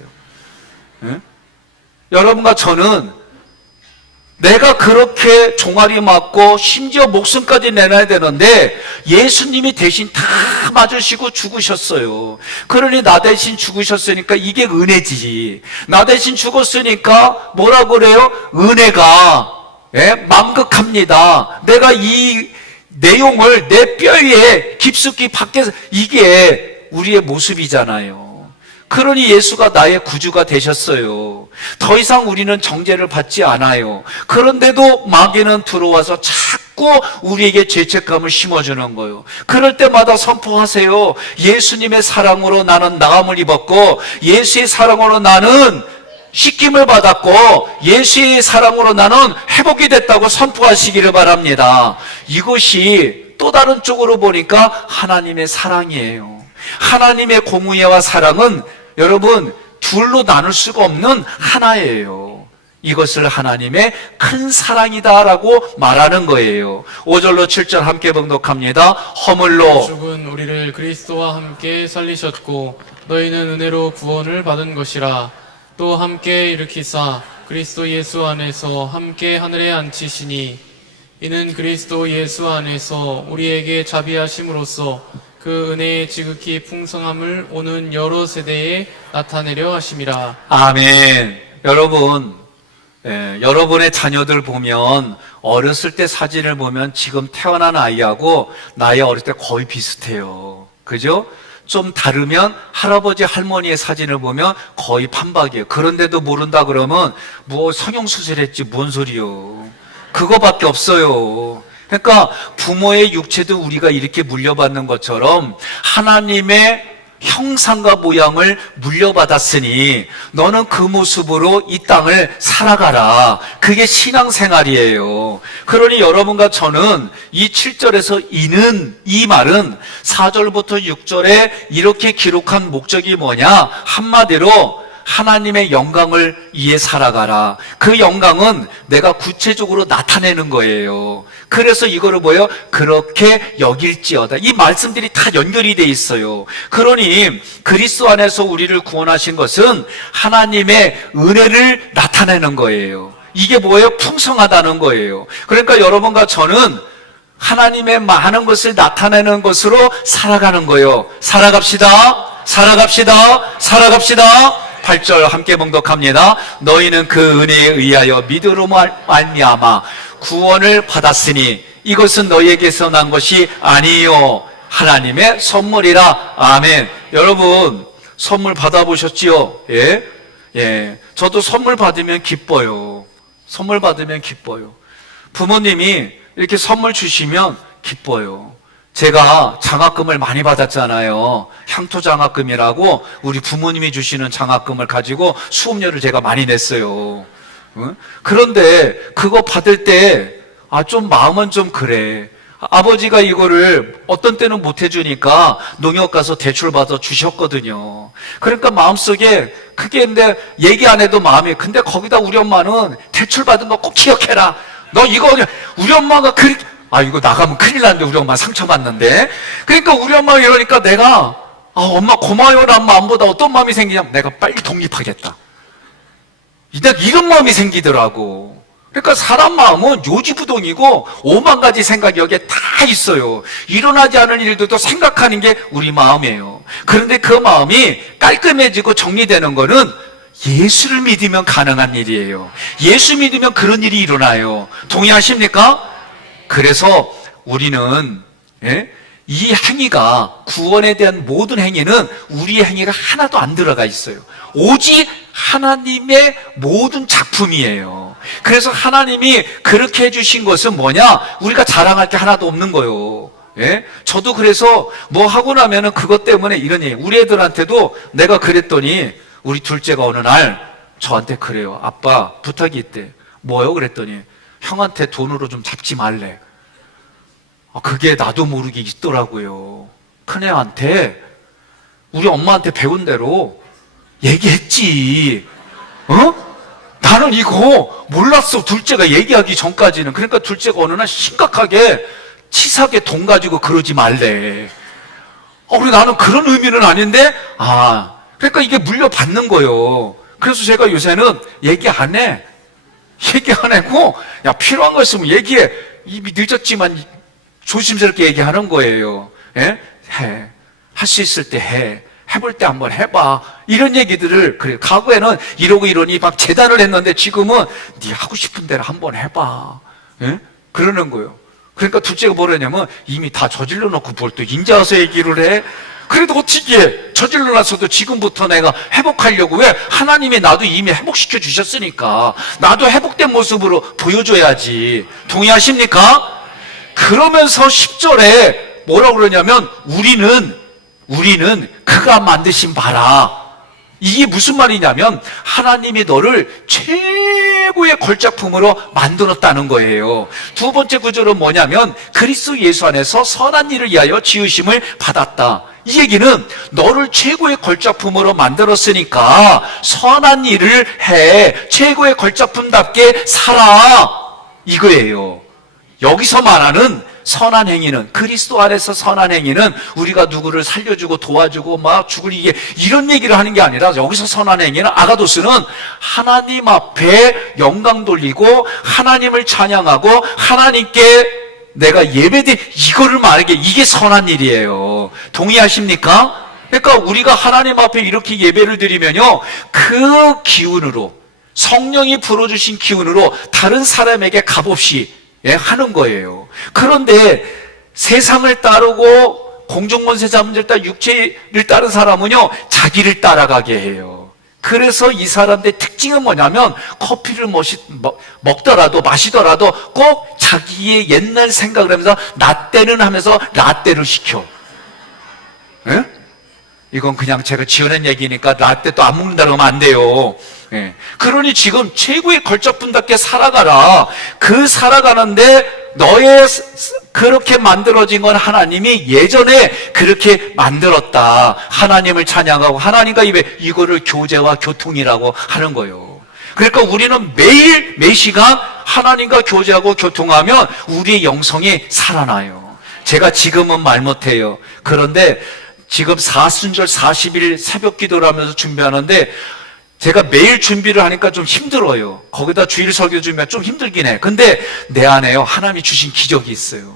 여러분과 저는 내가 그렇게 종아리 맞고 심지어 목숨까지 내놔야 되는데 예수님이 대신 다 맞으시고 죽으셨어요. 그러니 나 대신 죽으셨으니까 이게 은혜지. 나 대신 죽었으니까 뭐라고 그래요? 은혜가 만극합니다. 내가 이 내용을 내 뼈에 깊숙이 밖에서 이게 우리의 모습이잖아요. 그러니 예수가 나의 구주가 되셨어요. 더 이상 우리는 정죄를 받지 않아요. 그런데도 마귀는 들어와서 자꾸 우리에게 죄책감을 심어주는 거예요. 그럴 때마다 선포하세요. 예수님의 사랑으로 나는 나음을 입었고 예수의 사랑으로 나는 씻김을 받았고 예수의 사랑으로 나는 회복이 됐다고 선포하시기를 바랍니다. 이것이 또 다른 쪽으로 보니까 하나님의 사랑이에요. 하나님의 공의와 사랑은 여러분 둘로 나눌 수가 없는 하나예요. 이것을 하나님의 큰 사랑이다라고 말하는 거예요. 5절로 7절 함께 봉독합니다. 허물로 죽은 우리를 그리스도와 함께 살리셨고 너희는 은혜로 구원을 받은 것이라. 또 함께 일으키사 그리스도 예수 안에서 함께 하늘에 앉히시니 이는 그리스도 예수 안에서 우리에게 자비하심으로써 그 은혜의 지극히 풍성함을 오는 여러 세대에 나타내려 하심이라. 아멘. 여러분, 여러분의 자녀들 보면 어렸을 때 사진을 보면 지금 태어난 아이하고 나의 어릴 때 거의 비슷해요. 그죠? 좀 다르면 할아버지 할머니의 사진을 보면 거의 판박이에요. 그런데도 모른다 그러면 뭐 성형수술했지 뭔 소리요. 그거밖에 없어요. 그러니까 부모의 육체도 우리가 이렇게 물려받는 것처럼 하나님의 형상과 모양을 물려받았으니 너는 그 모습으로 이 땅을 살아가라. 그게 신앙생활이에요. 그러니 여러분과 저는 이 7절에서 이 말은 4절부터 6절에 이렇게 기록한 목적이 뭐냐? 한마디로 하나님의 영광을 위해 살아가라. 그 영광은 내가 구체적으로 나타내는 거예요. 그래서 이거를 뭐예요? 그렇게 여길지어다. 이 말씀들이 다 연결이 돼 있어요. 그러니 그리스도 안에서 우리를 구원하신 것은 하나님의 은혜를 나타내는 거예요. 이게 뭐예요? 풍성하다는 거예요. 그러니까 여러분과 저는 하나님의 많은 것을 나타내는 것으로 살아가는 거예요. 살아갑시다. 살아갑시다. 살아갑시다. 8절 함께 봉독합니다. 너희는 그 은혜에 의하여 믿음으로 말미암아 구원을 받았으니 이것은 너희에게서 난 것이 아니요 하나님의 선물이라. 아멘. 여러분 선물 받아보셨지요? 예. 저도 선물 받으면 기뻐요. 선물 받으면 기뻐요. 부모님이 이렇게 선물 주시면 기뻐요. 제가 장학금을 많이 받았잖아요. 향토 장학금이라고 우리 부모님이 주시는 장학금을 가지고 수업료를 제가 많이 냈어요. 그런데 그거 받을 때 좀 마음은 좀 그래. 아버지가 이거를 어떤 때는 못 해주니까 농협 가서 대출 받아 주셨거든요. 그러니까 마음속에 그게 근데 얘기 안 해도 마음이, 근데 거기다 우리 엄마는 대출 받은 거 꼭 기억해라. 너 이거 우리 엄마가 이거 나가면 큰일 나는데 우리 엄마 상처받는데. 그러니까 우리 엄마가 이러니까 내가 엄마 고마워요라는 마음보다 어떤 마음이 생기냐면 내가 빨리 독립하겠다. 이런 마음이 생기더라고. 그러니까 사람 마음은 요지부동이고 5만 가지 생각이 여기에 다 있어요. 일어나지 않은 일들도 생각하는 게 우리 마음이에요. 그런데 그 마음이 깔끔해지고 정리되는 거는 예수를 믿으면 가능한 일이에요. 예수 믿으면 그런 일이 일어나요. 동의하십니까? 그래서 우리는 이 행위가, 구원에 대한 모든 행위는 우리의 행위가 하나도 안 들어가 있어요. 오직 하나님의 모든 작품이에요. 그래서 하나님이 그렇게 해주신 것은 뭐냐? 우리가 자랑할 게 하나도 없는 거예요. 예? 저도 그래서 뭐 하고 나면은 그것 때문에 이런 얘기, 우리 애들한테도 내가 그랬더니 우리 둘째가 어느 날 저한테 그래요. 아빠, 부탁이 있대. 뭐요? 그랬더니 형한테 돈으로 좀 잡지 말래. 그게 나도 모르게 있더라고요. 큰애한테 우리 엄마한테 배운 대로 얘기했지. 나는 이거 몰랐어. 둘째가 얘기하기 전까지는. 그러니까 둘째가 어느 날 심각하게 치사하게 돈 가지고 그러지 말래. 우리 나는 그런 의미는 아닌데, 그러니까 이게 물려받는 거예요. 그래서 제가 요새는 얘기 안 해. 얘기 안 하고, 야, 필요한 거 있으면 얘기해. 이미 늦었지만 조심스럽게 얘기하는 거예요. 예? 해. 할 수 있을 때 해. 해볼 때 한번 해봐. 이런 얘기들을, 그래. 과거에는 이러고 이러니 막 재단을 했는데 지금은 네 하고 싶은 대로 한번 해봐. 예? 그러는 거예요. 그러니까 둘째가 뭐라냐면 이미 다 저질러 놓고 뭘 또 인제 와서 얘기를 해? 그래도 어떻게 해? 저질러 놨어도 지금부터 내가 회복하려고 왜? 하나님이 나도 이미 회복시켜 주셨으니까 나도 회복된 모습으로 보여줘야지. 동의하십니까? 그러면서 10절에 뭐라고 그러냐면 우리는 그가 만드신 바라. 이게 무슨 말이냐면 하나님이 너를 최고의 걸작품으로 만들었다는 거예요. 두 번째 구절은 뭐냐면 그리스도 예수 안에서 선한 일을 위하여 지으심을 받았다. 이 얘기는 너를 최고의 걸작품으로 만들었으니까 선한 일을 해. 최고의 걸작품답게 살아. 이거예요. 여기서 말하는 선한 행위는, 그리스도 안에서 선한 행위는 우리가 누구를 살려주고 도와주고 막 죽을 이런 얘기를 하는 게 아니라, 여기서 선한 행위는 아가도스는 하나님 앞에 영광 돌리고 하나님을 찬양하고 하나님께 내가 예배드 이거를 말하게, 이게 선한 일이에요. 동의하십니까? 그러니까 우리가 하나님 앞에 이렇게 예배를 드리면요, 그 기운으로, 성령이 불어주신 기운으로 다른 사람에게 값없이 하는 거예요. 그런데 세상을 따르고 공중권세 잡은 따라 육체를 따른 사람은요, 자기를 따라가게 해요. 그래서 이 사람들의 특징은 뭐냐면 커피를 먹더라도 마시더라도 꼭 자기의 옛날 생각을 하면서 나 때는 하면서 라떼를 시켜. 예? 이건 그냥 제가 지어낸 얘기니까 라떼 또 안 먹는다고 하면 안 돼요. 예. 그러니 지금 최고의 걸작품답게 살아가라. 그 살아가는데 너의 그렇게 만들어진 건 하나님이 예전에 그렇게 만들었다. 하나님을 찬양하고 하나님과 이거를 교제와 교통이라고 하는 거예요. 그러니까 우리는 매일 매 시간 하나님과 교제하고 교통하면 우리의 영성이 살아나요. 제가 지금은 말 못해요. 그런데 지금 사순절 40일 새벽 기도를 하면서 준비하는데 제가 매일 준비를 하니까 좀 힘들어요. 거기다 주일 설교 준비하면 좀 힘들긴 해. 근데 내 안에요, 하나님이 주신 기적이 있어요.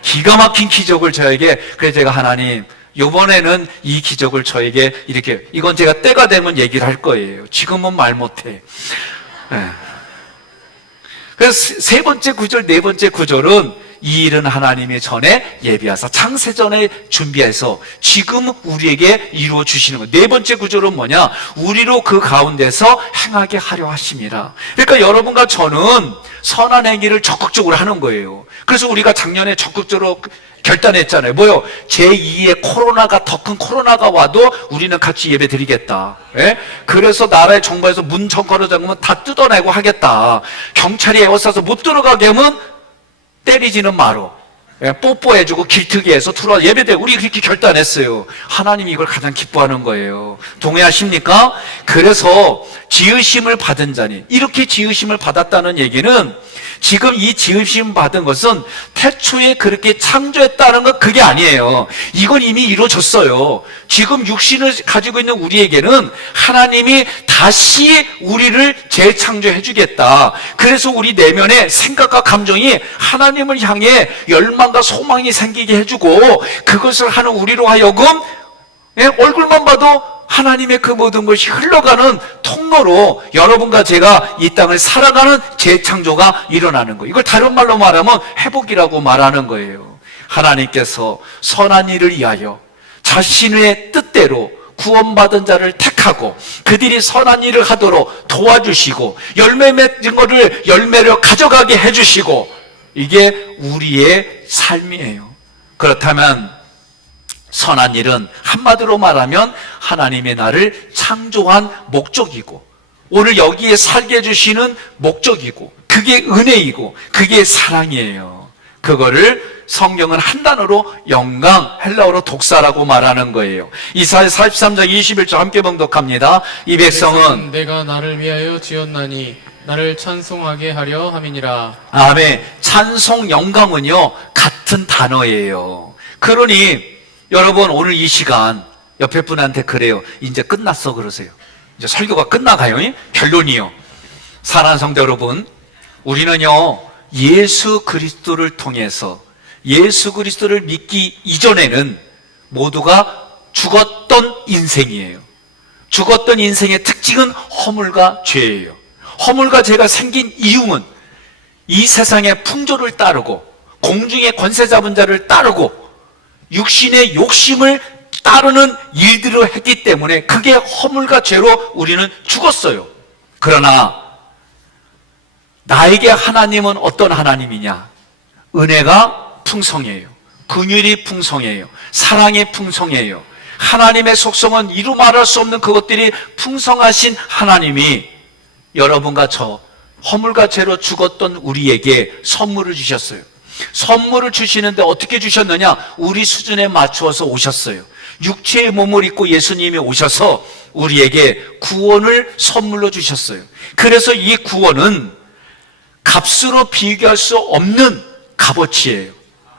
기가 막힌 기적을 저에게. 그래서 제가 하나님, 이번에는 이 기적을 저에게 이렇게, 이건 제가 때가 되면 얘기를 할 거예요. 지금은 말 못해. 그래서 세 번째 구절, 네 번째 구절은 이 일은 하나님이 전에 예비하사 창세전에 준비해서 지금 우리에게 이루어 주시는 거예요. 네 번째 구절은 뭐냐? 우리로 그 가운데서 행하게 하려 하심이라. 그러니까 여러분과 저는 선한 행위를 적극적으로 하는 거예요. 그래서 우리가 작년에 적극적으로 결단했잖아요. 뭐요? 제2의 코로나가, 더 큰 코로나가 와도 우리는 같이 예배 드리겠다. 예? 그래서 나라의 정부에서 문 걸어 잠그면 다 뜯어내고 하겠다. 경찰이 에워싸서 못 들어가게 하면 때리지는 마로. 뽀뽀해주고 길트기해서 들어와 예배드리고, 우리 그렇게 결단했어요. 하나님이 이걸 가장 기뻐하는 거예요. 동의하십니까? 그래서 지으심을 받은 자니, 이렇게 지으심을 받았다는 얘기는 지금 이 지으심 받은 것은 태초에 그렇게 창조했다는 건 그게 아니에요. 이건 이미 이루어졌어요. 지금 육신을 가지고 있는 우리에게는 하나님이 다시 우리를 재창조해 주겠다. 그래서 우리 내면의 생각과 감정이 하나님을 향해 열망과 소망이 생기게 해주고, 그것을 하는 우리로 하여금 얼굴만 봐도 하나님의 그 모든 것이 흘러가는 통로로 여러분과 제가 이 땅을 살아가는 재창조가 일어나는 거예요. 이걸 다른 말로 말하면 회복이라고 말하는 거예요. 하나님께서 선한 일을 위하여 자신의 뜻대로 구원받은 자를 택하고 그들이 선한 일을 하도록 도와주시고 열매 맺은 것을 열매로 가져가게 해주시고, 이게 우리의 삶이에요. 그렇다면 선한 일은 한마디로 말하면 하나님의 나를 창조한 목적이고 오늘 여기에 살게 해주시는 목적이고 그게 은혜이고 그게 사랑이에요. 그거를 성경은 한 단어로 영광, 헬라어로 독사라고 말하는 거예요. 이사야 43장 21절 함께 봉독합니다. 이 백성은 내가 나를 위하여 지었나니 나를 찬송하게 하려 함이니라. 아멘. 찬송, 영광은요 같은 단어예요. 그러니 여러분 오늘 이 시간 옆에 분한테 그래요. 이제 끝났어 그러세요. 이제 설교가 끝나가요. 결론이요. 사랑하는 성도 여러분, 우리는요 예수 그리스도를 통해서 예수 그리스도를 믿기 이전에는 모두가 죽었던 인생이에요. 죽었던 인생의 특징은 허물과 죄예요. 허물과 죄가 생긴 이유는 이 세상의 풍조를 따르고 공중의 권세 잡은 자를 따르고 육신의 욕심을 따르는 일들을 했기 때문에 그게 허물과 죄로 우리는 죽었어요. 그러나 나에게 하나님은 어떤 하나님이냐? 은혜가 풍성해요. 긍휼이 풍성해요. 사랑이 풍성해요. 하나님의 속성은 이루 말할 수 없는 그것들이 풍성하신 하나님이 여러분과 저 허물과 죄로 죽었던 우리에게 선물을 주셨어요. 선물을 주시는데 어떻게 주셨느냐? 우리 수준에 맞추어서 오셨어요. 육체의 몸을 입고 예수님이 오셔서 우리에게 구원을 선물로 주셨어요. 그래서 이 구원은 값으로 비교할 수 없는 값어치예요.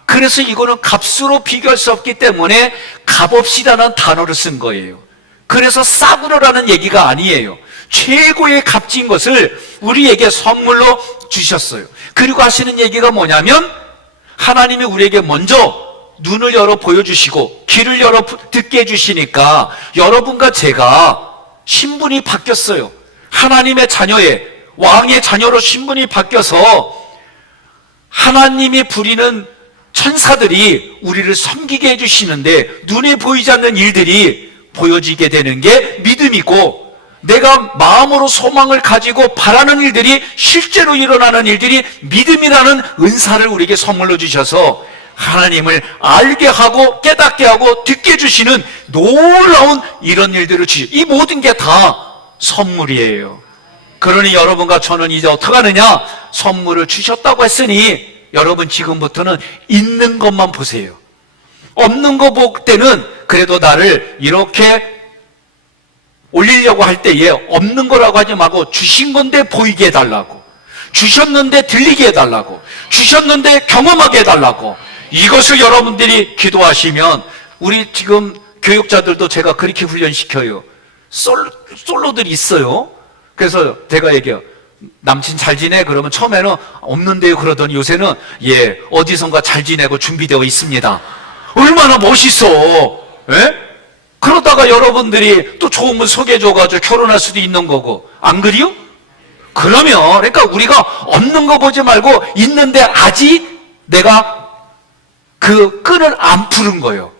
그래서 이거는 값으로 비교할 수 없기 때문에 값없이라는 단어를 쓴 거예요. 그래서 싸구려라는 얘기가 아니에요. 최고의 값진 것을 우리에게 선물로 주셨어요. 그리고 하시는 얘기가 뭐냐면 하나님이 우리에게 먼저 눈을 열어 보여주시고 귀를 열어 듣게 해주시니까 여러분과 제가 신분이 바뀌었어요. 하나님의 자녀의 왕의 자녀로 신분이 바뀌어서 하나님이 부리는 천사들이 우리를 섬기게 해주시는데 눈에 보이지 않는 일들이 보여지게 되는 게 믿음이고 내가 마음으로 소망을 가지고 바라는 일들이 실제로 일어나는 일들이 믿음이라는 은사를 우리에게 선물로 주셔서 하나님을 알게 하고 깨닫게 하고 듣게 해주시는 놀라운 이런 일들을 주시죠. 이 모든 게 다 선물이에요. 그러니 여러분과 저는 이제 어떻게 하느냐? 선물을 주셨다고 했으니 여러분 지금부터는 있는 것만 보세요. 없는 거 볼 때는 그래도 나를 이렇게 올리려고 할 때에 없는 거라고 하지 말고 주신 건데 보이게 해달라고, 주셨는데 들리게 해달라고, 주셨는데 경험하게 해달라고, 이것을 여러분들이 기도하시면 우리 지금 교육자들도 제가 그렇게 훈련시켜요. 솔로들이 있어요. 그래서 제가 얘기해요. 남친 잘 지내? 그러면 처음에는 없는데요 그러더니 요새는 예 어디선가 잘 지내고 준비되어 있습니다. 얼마나 멋있어. 예? 그러다가 여러분들이 또 좋은 분 소개해줘가지고 결혼할 수도 있는 거고 안 그래요? 그러면 그러니까 우리가 없는 거 보지 말고 있는데 아직 내가 그 끈을 안 푸는 거예요.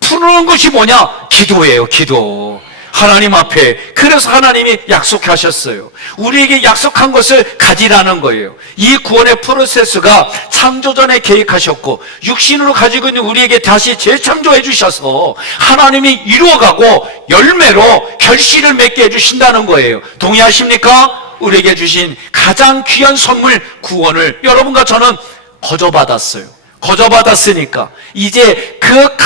푸는 것이 뭐냐? 기도예요. 기도. 하나님 앞에. 그래서 하나님이 약속하셨어요. 우리에게 약속한 것을 가지라는 거예요. 이 구원의 프로세스가 창조전에 계획하셨고 육신으로 가지고 있는 우리에게 다시 재창조해 주셔서 하나님이 이루어가고 열매로 결실을 맺게 해주신다는 거예요. 동의하십니까? 우리에게 주신 가장 귀한 선물 구원을 여러분과 저는 거저받았어요. 거저받았으니까 이제 그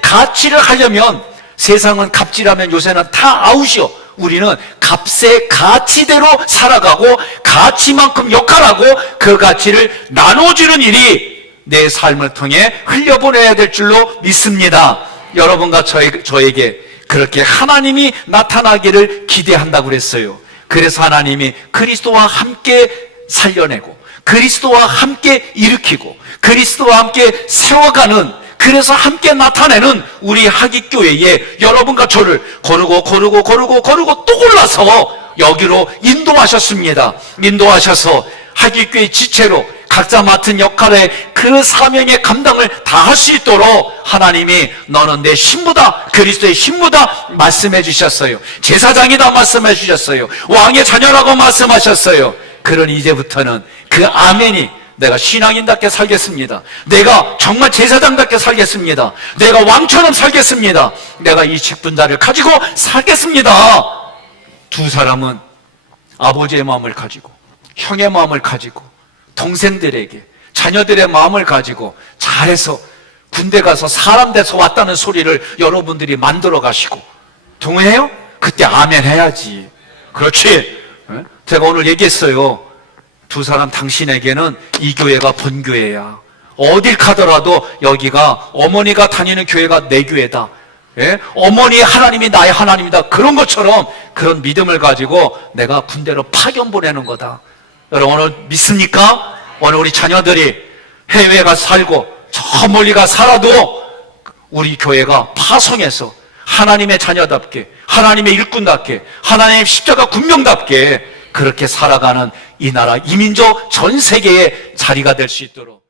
가치를 하려면 세상은 값지라면 요새는 다 아웃이요. 우리는 값의 가치대로 살아가고 가치만큼 역할하고 그 가치를 나눠주는 일이 내 삶을 통해 흘려보내야 될 줄로 믿습니다. 여러분과 저에게 그렇게 하나님이 나타나기를 기대한다고 그랬어요. 그래서 하나님이 그리스도와 함께 살려내고 그리스도와 함께 일으키고 그리스도와 함께 세워가는 그래서 함께 나타내는 우리 하기교회에 여러분과 저를 고르고 또 골라서 여기로 인도하셨습니다. 인도하셔서 하기교회 지체로 각자 맡은 역할의 그 사명의 감당을 다 할 수 있도록 하나님이 너는 내 신부다, 그리스도의 신부다 말씀해 주셨어요. 제사장이다 말씀해 주셨어요. 왕의 자녀라고 말씀하셨어요. 그러니 이제부터는 그 아멘이 내가 신앙인답게 살겠습니다. 내가 정말 제사장답게 살겠습니다. 내가 왕처럼 살겠습니다. 내가 이 직분자를 가지고 살겠습니다. 두 사람은 아버지의 마음을 가지고 형의 마음을 가지고 동생들에게 자녀들의 마음을 가지고 잘해서 군대 가서 사람 돼서 왔다는 소리를 여러분들이 만들어 가시고 동의해요? 그때 아멘 해야지. 그렇지. 제가 오늘 얘기했어요. 두 사람 당신에게는 이 교회가 본교회야. 어딜 가더라도 여기가 어머니가 다니는 교회가 내 교회다. 예? 어머니의 하나님이 나의 하나님이다. 그런 것처럼 그런 믿음을 가지고 내가 군대로 파견 보내는 거다. 여러분 오늘 믿습니까? 오늘 우리 자녀들이 해외에 가서 살고 저 멀리 가 살아도 우리 교회가 파송해서 하나님의 자녀답게 하나님의 일꾼답게 하나님의 십자가 군명답게 그렇게 살아가는 이 나라 이민족 전 세계의 자리가 될 수 있도록